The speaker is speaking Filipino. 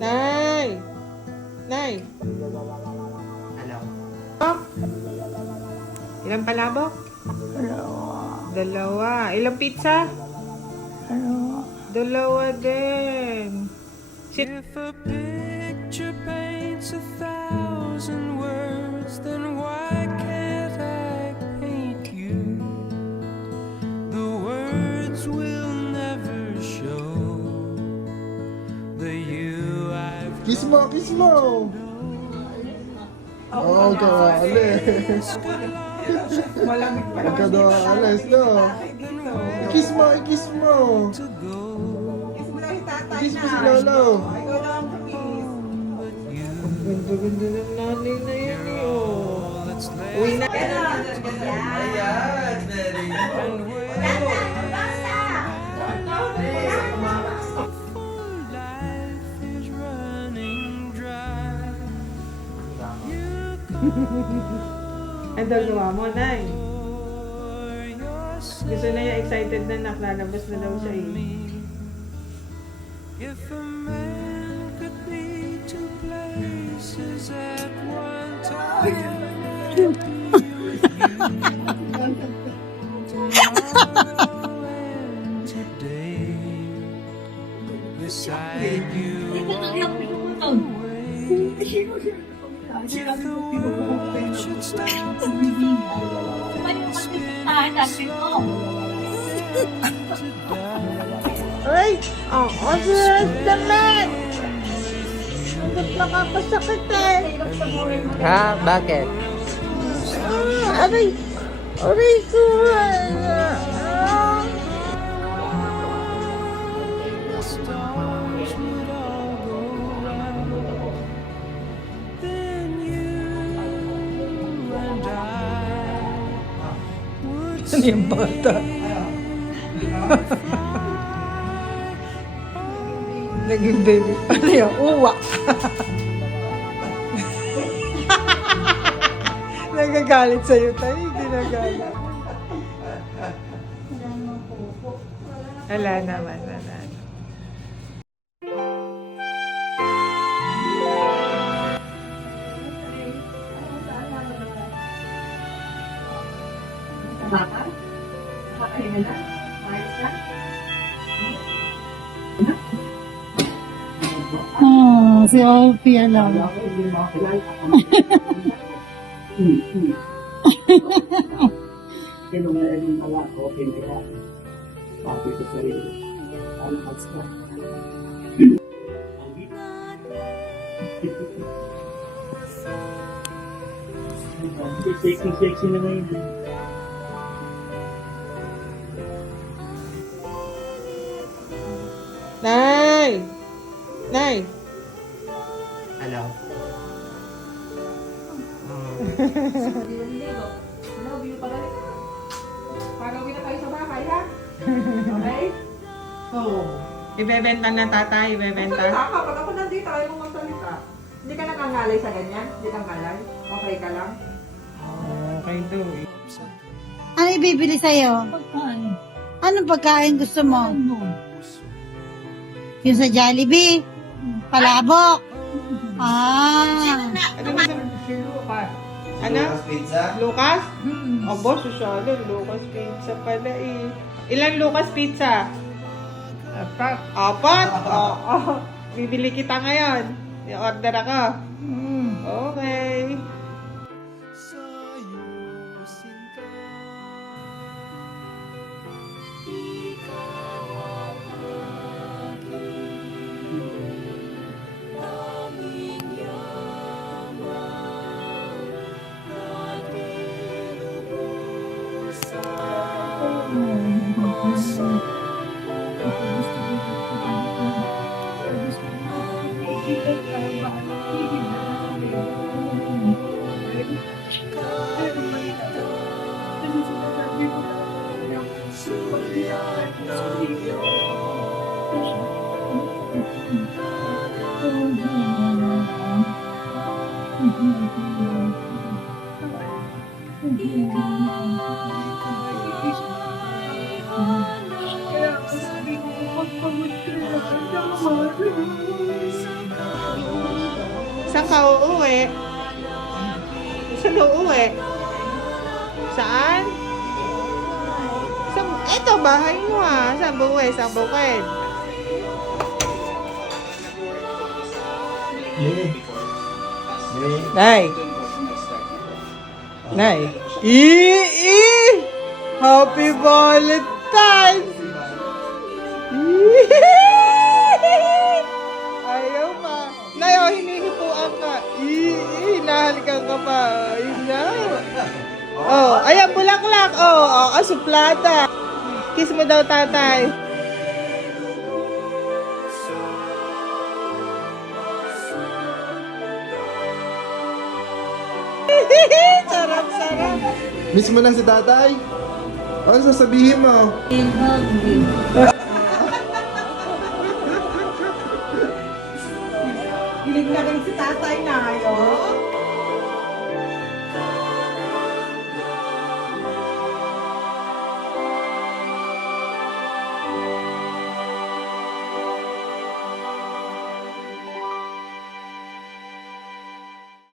Nay! Nay! Hello? Oh? Ilang palabok? Dalawa. Ilang pizza? Dalawa din. If a picture paints 1,000 words, then why can't I paint you? The words will never show the you I've Kiss mo, kiss mo! Oo, kaalis. Malamig pa Huwag ka daw aalis, no? I-kiss mo, i-kiss mo! to go. I-kiss mo si Lolo! Ganda-ganda ng nanay na yun eh. Oh. Let's let Uwi na. Ayan, very good. life is running dry. You Ang dalawa mo, Nay. pour yourself Gusto na niya, excited na naklalabas na daw siya eh. if a man could be two places at one time. Tomorrow and today, beside you always. If the world should stop to die, Ay! Ang oras naman! Ang nakakasakit eh! Ha? Bakit? Aray! Aray ko! Ah! the stars would all go round, then you and I would Ano yung bata? Naging baby. Ano yung uwa? Nagagalit sa'yo tayo. Hindi nagalit. Wala naman. Wala naman. Si Opie alam. Sexy na ngayon. Nay! Nay! Hello? Pag-uwi na kayo sa bahay, ha? Okay? Oo. Ibebenta na tatay, ibebenta. Magsalita ka. Pag ako nandito, ayaw mong magsalita. Hindi ka nakangalay sa ganyan? Hindi kang ngalay? Okay ka lang? Okay to. Ano ibibili sa'yo? Anong pagkain gusto mo? Yung sa Jollibee? Palabok? Ah. Ano ba si Lucas? Ano? Lucas Pizza? Lucas? Abo, susyalo. Lucas Pizza pala eh. Ilan Lucas Pizza? Apat. Apat? Oo. Bibili kita ngayon. I-order ako. Okay. sa'yo sinta. Mm-hmm. ka uuwi? Saan uuwi? Saan? Ito, bahay mo ah. Saan buwi? Sa bukid? Nay. Nay. Happy Valentine's! Ayaw pa. Nay, oh, hinihipuan ka. Hinahalikan ka pa. Ayun na. Oh, ayan, bulaklak. Oh, suplada. Kiss mo daw, tatay. Sarap, sarap. Miss mo lang si tatay? Ano sasabihin mo? Hilig na rin si tatay na, oh.